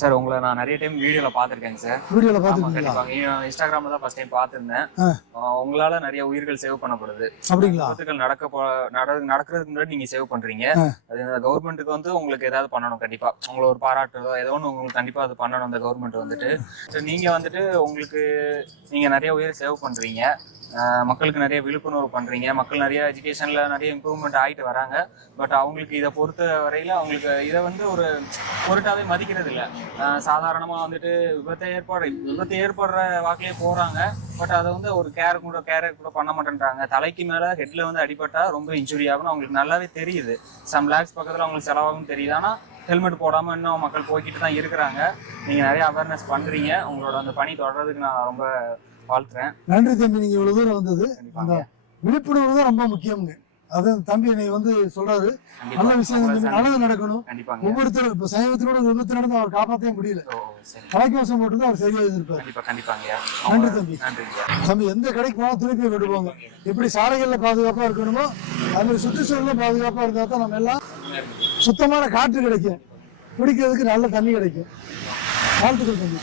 Sir உங்களை நான் நிறைய டைம் வீடியோல பாத்திருக்கேங்க சார். வீடியோல ஆமா பாத்துருக்கீங்களா? கண்டிப்பா. இன்ஸ்டாகிராம்ல தான் ஃபர்ஸ்ட் டைம் பார்த்திருந்தேன். உங்களால நிறைய உயிர்கள் சேவ் பண்ணப்படுது. அப்படிங்களா? விபத்துகள் நடக்கிறதுக்கு முன்னாடி நீங்க சேவ் பண்றீங்க. அது கவர்மெண்ட்டுக்கு வந்து உங்களுக்கு ஏதாவது பண்ணணும் கண்டிப்பா. உங்களை ஒரு பாராட்டுறதோ ஏதோ ஒன்று உங்களுக்கு கண்டிப்பா அது பண்ணணும் இந்த கவர்மெண்ட் வந்துட்டு. நீங்க வந்துட்டு உங்களுக்கு நீங்க நிறைய உயிரை சேவ் பண்றீங்க. மக்களுக்கு நிறைய விழிப்புணர்வு பண்றீங்க. மக்கள் நிறைய எஜுகேஷன்ல நிறைய இம்ப்ரூவ்மெண்ட் ஆகிட்டு வராங்க. பட் அவங்களுக்கு இதை பொறுத்த வரையில அவங்களுக்கு இதை வந்து ஒரு பொருட்டாவே மதிக்கிறது இல்லை. சாதாரணமா வந்துட்டு விபத்து ஏற்படுற வாக்கிலே போறாங்க. பட் அதை வந்து ஒரு கேர் கூட பண்ண மாட்டேன்றாங்க. தலைக்கு மேல ஹெட்ல வந்து அடிபட்டா ரொம்ப இன்ஜுரி ஆகும்னு அவங்களுக்கு நல்லாவே தெரியுது. சம் லேக்ஸ் பக்கத்துல அவங்களுக்கு செலவாகும் தெரியுது. ஆனா ஹெல்மெட் போடாம இன்னும் மக்கள் போய்கிட்டு தான் இருக்கிறாங்க. நீங்க நிறைய அவேர்னஸ் பண்றீங்க. உங்களோட அந்த பணி தொடர்றதுக்கு நான் ரொம்ப வாழ்த்துறேன். நன்றி தம்பி, நீங்க இவ்வளவு தூரம் வந்தது. அந்த விழிப்புணர்வு தான் ரொம்ப முக்கியம்ங்க. அது தம்பி என்னை வந்து சொல்றாரு, நல்ல விஷயம் நல்லது நடக்கணும். ஒவ்வொருத்தரும் இப்ப சமீபத்திலோட விபத்து நடந்து அவர் காப்பாற்றவே முடியல. தலைக்கவசம் போட்டு அவர் சரியா இருப்பாரு. நன்றி தம்பி. தம்பி எந்த கடைக்கு போனா துணிப்பை விடுவாங்க. எப்படி சாலைகள்ல பாதுகாப்பா இருக்கணுமோ அது மாதிரி சுற்றுச்சூழல்ல பாதுகாப்பா இருந்தா தான் நம்ம எல்லாம் சுத்தமான காற்று கிடைக்கும், குடிக்கிறதுக்கு நல்ல தண்ணி கிடைக்கும். வாழ்த்துக்கள் தம்பி.